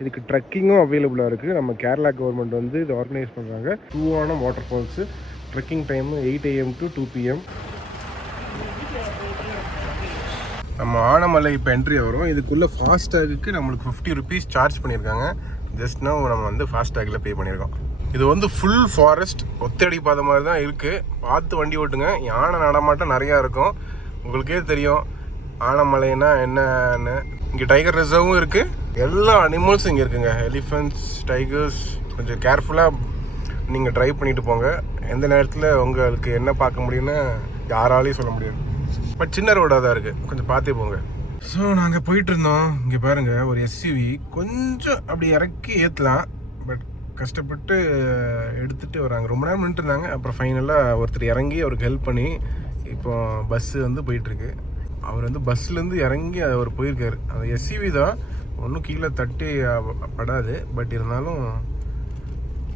இதுக்கு ட்ரெக்கிங்கும் அவைலபிளாக இருக்குது. நம்ம கேரளா கவர்மெண்ட் வந்து இது ஆர்கனைஸ் பண்ணுறாங்க. 2 water falls. Trekking time 8 AM to 2 PM. நம்ம ஆனமலை இப்போ என்ட்ரி வரும். இதுக்குள்ளே ஃபாஸ்டேகுக்கு நம்மளுக்கு 50 rupees சார்ஜ் பண்ணியிருக்காங்க. ஜஸ்ட் நம்ம வந்து ஃபாஸ்டேகில் பே பண்ணியிருக்கோம். இது வந்து ஃபுல் ஃபாரஸ்ட், ஒத்தடி பாதை மாதிரி தான் இருக்குது. பார்த்து வண்டி ஓட்டுங்க. யானை நடமாட்டம் நிறையா இருக்கும். உங்களுக்கே தெரியும் ஆனமலைனா என்னன்னு. இங்கே டைகர் ரிசர்வும் இருக்குது. எல்லா அனிமல்ஸும் இங்கே இருக்குங்க. Elephants, tigers. கொஞ்சம் கேர்ஃபுல்லாக நீங்கள் ட்ரைவ் பண்ணிட்டு போங்க. எந்த நேரத்தில் உங்களுக்கு என்ன பார்க்க முடியும்னு யாராலையும் சொல்ல முடியாது. பட் சின்ன ரோடாக தான் இருக்குது, கொஞ்சம் பார்த்தே போங்க. ஸோ நாங்கள் போயிட்டு இருந்தோம். இங்கே பாருங்கள், ஒரு எஸ்யூவி கொஞ்சம் அப்படி இறக்கி ஏற்றலாம். பட் கஷ்டப்பட்டு எடுத்துகிட்டு வராங்க. ரொம்ப நேரம் நின்றுட்டு இருந்தாங்க. அப்புறம் ஃபைனலாக ஒருத்தர் இறங்கி அவருக்கு ஹெல்ப் பண்ணி இப்போ பஸ்ஸு வந்து போயிட்டுருக்கு. அவர் வந்து பஸ்ஸுலேருந்து இறங்கி அவர் போயிருக்காரு. அந்த எஸ்யூவி தான், ஒன்றும் கீழே தட்டி படாது. பட் இருந்தாலும்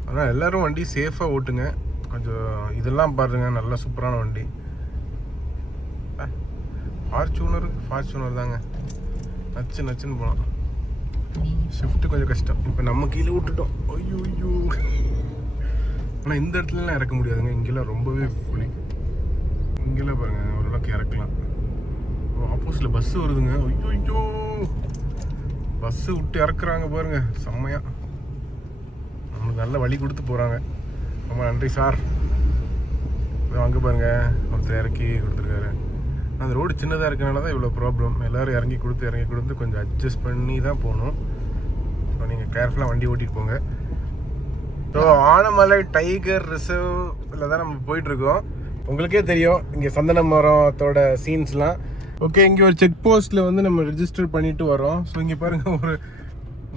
ஆனால் எல்லோரும் வண்டி சேஃபாக ஓட்டுங்க. கொஞ்சம் இதெல்லாம் பாருங்கள், நல்லா சூப்பரான வண்டி. ஃபார்ச்சூனர் தாங்க, நச்சுன்னு போகலாம். ஷிஃப்ட்டு கொஞ்சம் கஷ்டம். இப்போ நம்ம கீழே விட்டுட்டோம். ஐயோ, ஆனால் இந்த இடத்துலலாம் இறக்க முடியாதுங்க. இங்கெல்லாம் ரொம்பவே புளி. இங்கெல்லாம் பாருங்கள், ஓரளவுக்கு இறக்கலாம். ஆப்போசிட்டில் பஸ்ஸு வருதுங்க. ஐயோ, பஸ்ஸு விட்டு இறக்குறாங்க பாருங்கள், செம்மையாக. நம்மளுக்கு நல்ல வழி கொடுத்து போகிறாங்க. ரொம்ப நன்றி சார். அங்கே பாருங்கள், ஒருத்தர் இறக்கி கொடுத்துருக்காரு. அந்த ரோடு சின்னதாக இருக்கனால தான் இவ்வளோ ப்ராப்ளம். எல்லோரும் இறங்கி கொடுத்து கொஞ்சம் அட்ஜஸ்ட் பண்ணி தான் போகணும். ஸோ நீங்கள் கேர்ஃபுல்லாக வண்டி ஓட்டிகிட்டு போங்க. ஸோ ஆனமலை டைகர் ரிசர்வில் தான் நம்ம போயிட்டுருக்கோம். உங்களுக்கே தெரியும் இங்கே சந்தன மரத்தோட சீன்ஸ்லாம். ஓகே, இங்கே ஒரு செக் போஸ்ட்டில் வந்து நம்ம ரெஜிஸ்டர் பண்ணிட்டு வரோம். ஸோ இங்கே பாருங்கள்,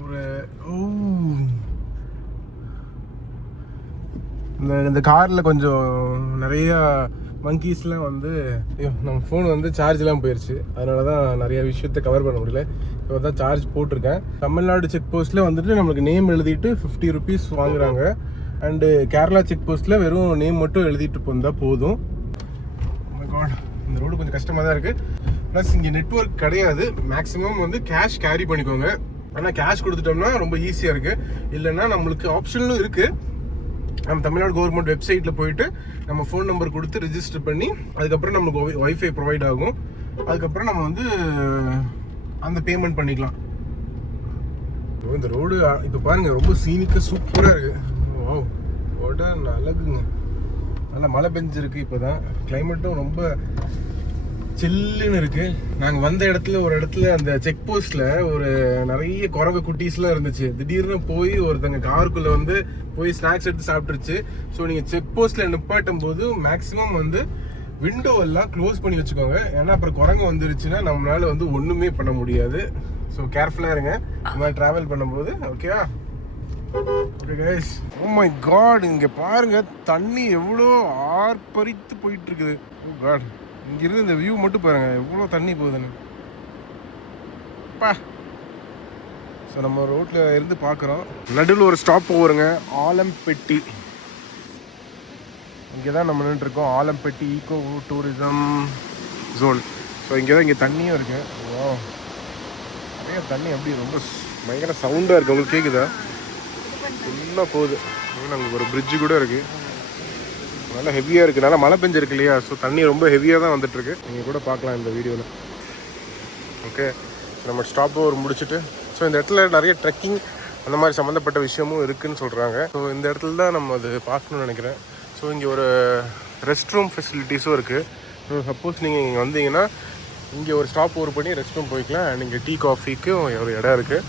ஒரு இந்த காரில் கொஞ்சம் நிறையா மங்கீஸ்லாம் வந்து நம்ம ஃபோன் வந்து சார்ஜ்லாம் போயிடுச்சு. அதனால தான் நிறைய விஷயத்தை கவர் பண்ண முடியல. இப்போ தான் சார்ஜ் போட்டிருக்கேன். தமிழ்நாடு செக் போஸ்ட்டில் வந்துட்டு நம்மளுக்கு நேம் எழுதிட்டு 50 rupees வாங்குறாங்க. அண்டு கேரளா செக் போஸ்ட்டில் வெறும் நேம் மட்டும் எழுதிட்டு போந்தால் போதும். இந்த ரோடு கொஞ்சம் கஷ்டமாக தான் இருக்குது. ப்ளஸ் இங்கே நெட்வொர்க் கிடையாது. மேக்ஸிமம் வந்து கேஷ் கேரி பண்ணிக்கோங்க. ஆனால் கேஷ் கொடுத்துட்டோம்னா ரொம்ப ஈஸியாக இருக்குது. இல்லைன்னா நம்மளுக்கு ஆப்ஷனும் இருக்குது. நம்ம தமிழ்நாடு கவர்மெண்ட் வெப்சைட்டில் போயிட்டு நம்ம ஃபோன் நம்பர் கொடுத்து ரிஜிஸ்டர் பண்ணி அதுக்கப்புறம் நம்மளுக்கு ஒய்ஃபை ப்ரொவைட் ஆகும். அதுக்கப்புறம் நம்ம வந்து அந்த பேமெண்ட் பண்ணிக்கலாம். இந்த ரோடு இப்போ பாருங்கள், ரொம்ப சீனிக்காக சூப்பராக இருக்குது. ஓட அழகுங்க. நல்லா மழை பெஞ்சிருக்கு. இப்போ தான் கிளைமேட்டும் ரொம்ப சில்லுன்னு இருக்குது. நாங்கள் வந்த ஒரு இடத்துல அந்த செக் போஸ்ட்டில் ஒரு நிறைய குரங்கு குட்டீஸ்லாம் இருந்துச்சு. திடீர்னு போய் ஒருத்தங்க காருக்குள்ளே வந்து போய் ஸ்நாக்ஸ் எடுத்து சாப்பிட்டுருச்சு. ஸோ நீங்கள் செக் போஸ்ட்டில் நிப்பாட்டும் போது மேக்ஸிமம் வந்து விண்டோ எல்லாம் க்ளோஸ் பண்ணி வச்சுக்கோங்க. ஏன்னா அப்புறம் குரங்கு வந்துருச்சுன்னா நம்மளால வந்து ஒன்றுமே பண்ண முடியாது. ஸோ கேர்ஃபுல்லாக இருங்க இந்த மாதிரி ட்ராவல் பண்ணும்போது. ஓகேவா? Okay guys, oh my god, இங்கே பாருங்கள் தண்ணி எவ்வளோ ஆர்ப்பரித்து போயிட்டுருக்குது. ஓ காட், இங்கிருந்து இந்த வியூ மட்டும் பாருங்கள், எவ்வளோ தண்ணி போகுதுன்னு. ஸோ நம்ம ரோட்டில் இருந்து பார்க்குறோம். நடுவில் ஒரு ஸ்டாப் போகிறோங்க, ஆலம்பெட்டி. இங்கே தான் நம்ம நின்றுருக்கோம். ஆலம்பெட்டி ஈகோ டூரிசம் ஜோன். ஸோ இங்கே தண்ணியும் இருக்குது. ஓ, நிறைய தண்ணி அப்படி ரொம்ப பயங்கர சவுண்டாக இருக்குது. உங்களுக்கு கேட்குதா? ஃபுல்லாக போகுது. அங்கே ஒரு பிரிட்ஜு கூட இருக்குது. நல்லா ஹெவியாக இருக்குது. நல்லா மழை பெஞ்சிருக்கு இல்லையா? ஸோ தண்ணி ரொம்ப ஹெவியாக தான் வந்துட்டுருக்கு. நீங்கள் கூட பார்க்கலாம் இந்த வீடியோவில். ஓகே, நம்ம ஸ்டாப் ஓவர் முடிச்சுட்டு ஸோ இந்த இடத்துல நிறைய ட்ரெக்கிங் அந்த மாதிரி சம்மந்தப்பட்ட விஷயமும் இருக்குதுன்னு சொல்கிறாங்க. ஸோ இந்த இடத்துல தான் நம்ம அது பார்க்கணுன்னு நினைக்கிறேன். ஸோ இங்கே ஒரு ரெஸ்ட் ரூம் ஃபெசிலிட்டிஸும் இருக்குது. ஸோ சப்போஸ் நீங்கள் இங்கே வந்தீங்கன்னா இங்கே ஒரு ஸ்டாப் ஓவர் பண்ணி ரெஸ்ட் ரூம் போய்க்கலாம். அண்ட் இங்கே டீ காஃபிக்கு ஒரு இடம் இருக்குது.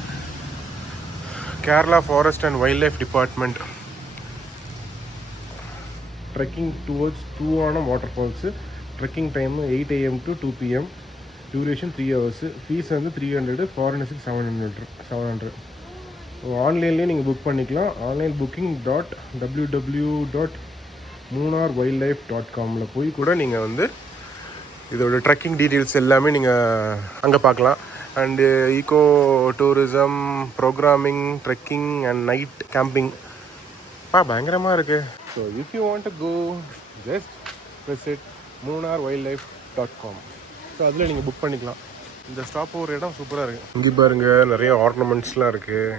Kerala forest and wild life department. Trekking towards 2 water falls. Trekking time 8 AM to 2 PM. Duration 3 hours. Fees வந்து 300, ஃபாரினர்ஸுக்கு 700. ஆன்லைன்லேயே நீங்கள் புக் பண்ணிக்கலாம். ஆன்லைன் புக்கிங் www.munarwildlife.com போய் கூட நீங்கள் வந்து இதோட ட்ரெக்கிங் டீட்டெயில்ஸ் எல்லாமே நீங்கள் அங்கே பார்க்கலாம். And eco tourism, programming, trekking and night camping பயங்கரமாக இருக்குது. So if you want to go, just visit munarwildlife.com. So அதில் நீங்கள் புக் பண்ணிக்கலாம். இந்த ஸ்டாப் ஒரு இடம் சூப்பராக இருக்குது. இங்கே பாருங்க நிறைய ஆர்னமெண்ட்ஸ்லாம் இருக்குது.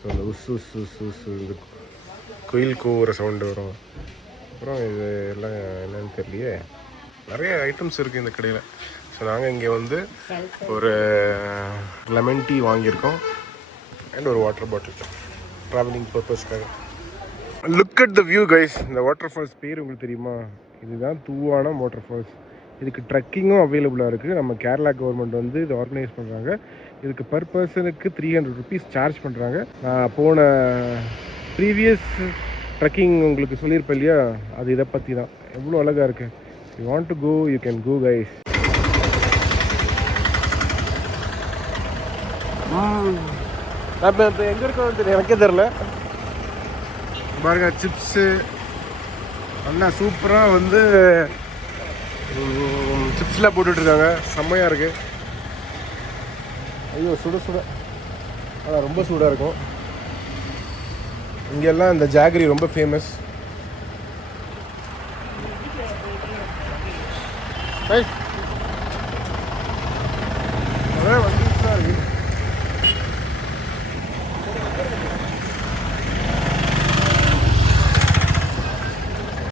ஸோ அந்த உஸ் உஸ் உஸ் உஸ் இந்த குயில் கூவுற சவுண்டு வரும். அப்புறம் இது எல்லாம் என்னன்னு தெரியலையே, நிறைய ஐட்டம்ஸ் இருக்குது இந்த கடையில். ஸோ நாங்கள் இங்கே வந்து ஒரு லெமன் டீ வாங்கியிருக்கோம் அண்ட் ஒரு வாட்டர் பாட்டில் ட்ராவலிங் பர்பஸ்க்காக. Look at the view guys. இந்த வாட்டர் ஃபால்ஸ் பேர் உங்களுக்கு தெரியுமா? இதுதான் தூவானம் வாட்டர் ஃபால்ஸ். இதுக்கு ட்ரக்கிங்கும் அவைலபிளாக இருக்குது. நம்ம கேரளா கவர்மெண்ட் வந்து இது ஆர்கனைஸ் பண்ணுறாங்க. இதுக்கு பர் பர்சனுக்கு 300 rupees சார்ஜ் பண்ணுறாங்க. நான் போன ப்ரீவியஸ் ட்ரக்கிங் உங்களுக்கு சொல்லியிருப்பேன் இல்லையா, அது இதை பற்றி தான். எவ்வளோ அழகாக இருக்குது. You want to go, you can go guys. இப்போ எங்கே இருக்கோம் தெரியும், எனக்கே தெரில. பாருங்க சிப்ஸு நல்லா சூப்பராக வந்து சிப்ஸ்லாம் போட்டுட்ருக்காங்க. செம்மையாக இருக்குது. ஐயோ சுட சுட, அதான் ரொம்ப சூடாக இருக்கும். இங்கெல்லாம் இந்த ஜாகரி ரொம்ப ஃபேமஸ். அதான் வந்து